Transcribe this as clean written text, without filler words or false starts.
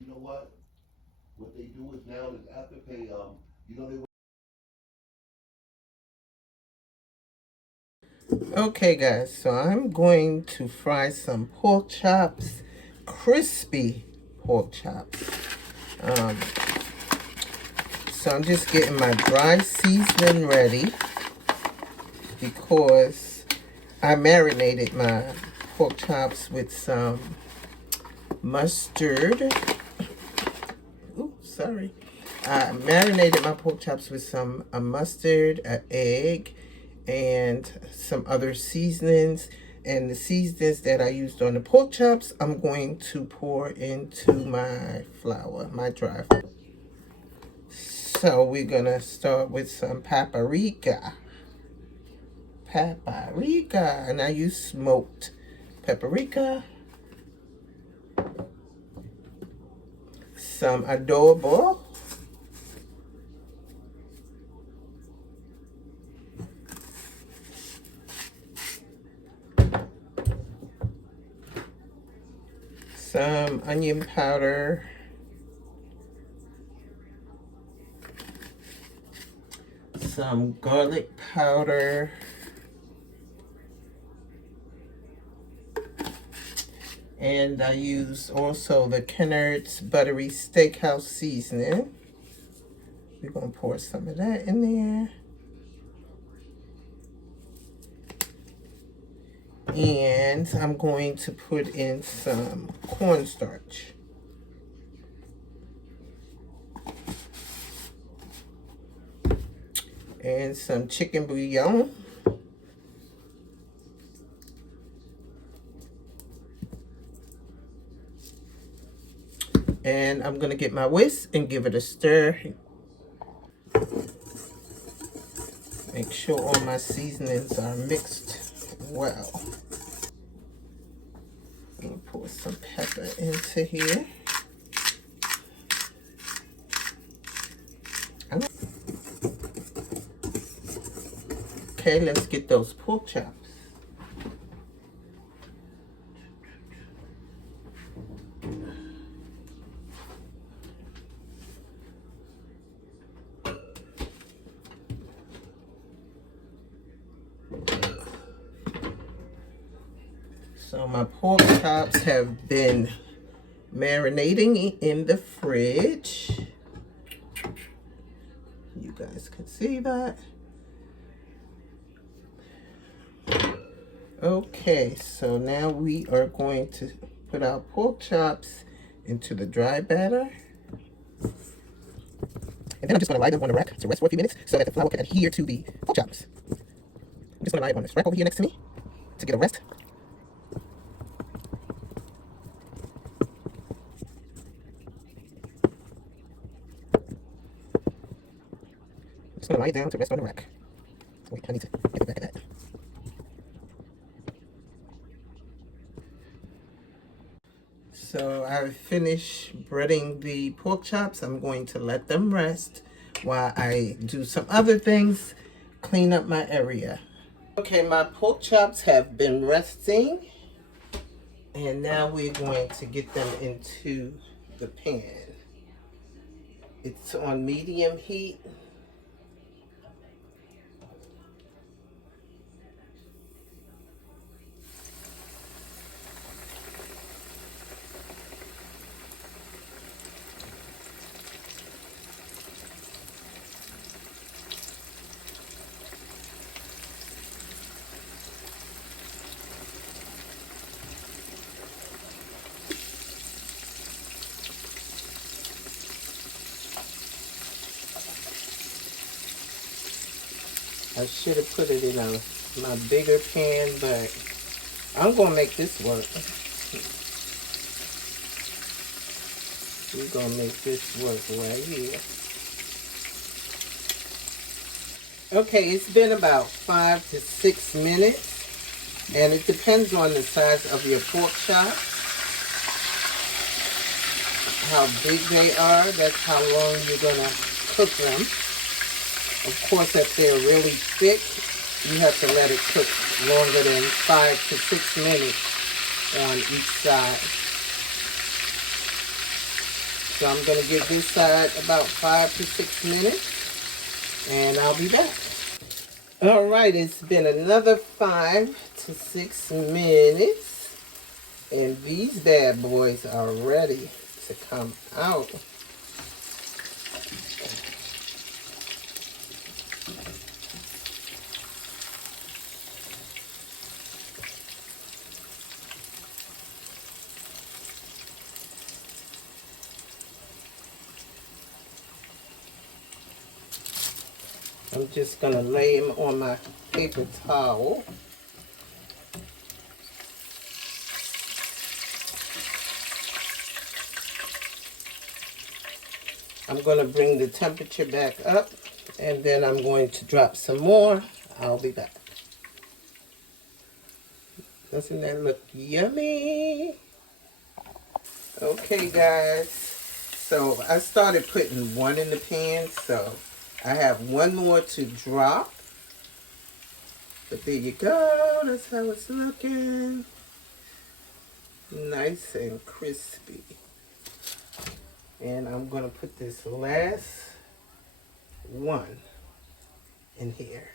You know what they do is now is Afterpay, you know they. Okay, guys, so I'm going to fry some pork chops, crispy pork chops. Um, so I'm just getting my dry seasoning ready because I marinated my pork chops with some mustard. Ooh, sorry. I marinated my pork chops with some mustard, an egg, and some other seasonings. And the seasonings that I used on the pork chops, I'm going to pour into my flour, my dry flour. So we're gonna start with some paprika. Paprika, and I use smoked paprika. Some adobo. Some onion powder. Some garlic powder. And I use also the Kennard's Buttery Steakhouse Seasoning. We're going to pour some of that in there. And I'm going to put in some cornstarch. And some chicken bouillon. And I'm going to get my whisk and give it a stir. Make sure all my seasonings are mixed well. I'm going to pour some pepper into here. Okay, let's get those pork chops. So my pork chops have been marinating in the fridge. You guys can see that. Okay, so now we are going to put our pork chops into the dry batter. And then I'm just going to lie them on the rack to rest for a few minutes so that the flour can adhere to the pork chops. I'm just going to lie it on this rack over here next to me to get a rest. I'm just going to lie it down to rest on the rack. Wait, I need to get the back of that. So I've finished breading the pork chops. I'm going to let them rest while I do some other things, clean up my area. Okay, my pork chops have been resting, and now we're going to get them into the pan. It's on medium heat. I should have put it in my bigger pan, but I'm going to make this work. We're going to make this work right here. Okay, it's been about 5 to 6 minutes, and it depends on the size of your pork chop. How big they are, that's how long you're going to cook them. Of course, if they're really thick, you have to let it cook longer than 5 to 6 minutes on each side. So I'm going to give this side about 5 to 6 minutes, and I'll be back. All right, it's been another 5 to 6 minutes, and these bad boys are ready to come out. I'm just going to lay them on my paper towel. I'm going to bring the temperature back up, and then I'm going to drop some more. I'll be back. Doesn't that look yummy? Okay, guys. So I started putting one in the pan, so I have one more to drop. But there you go. That's how it's looking. Nice and crispy. And I'm going to put this last one in here.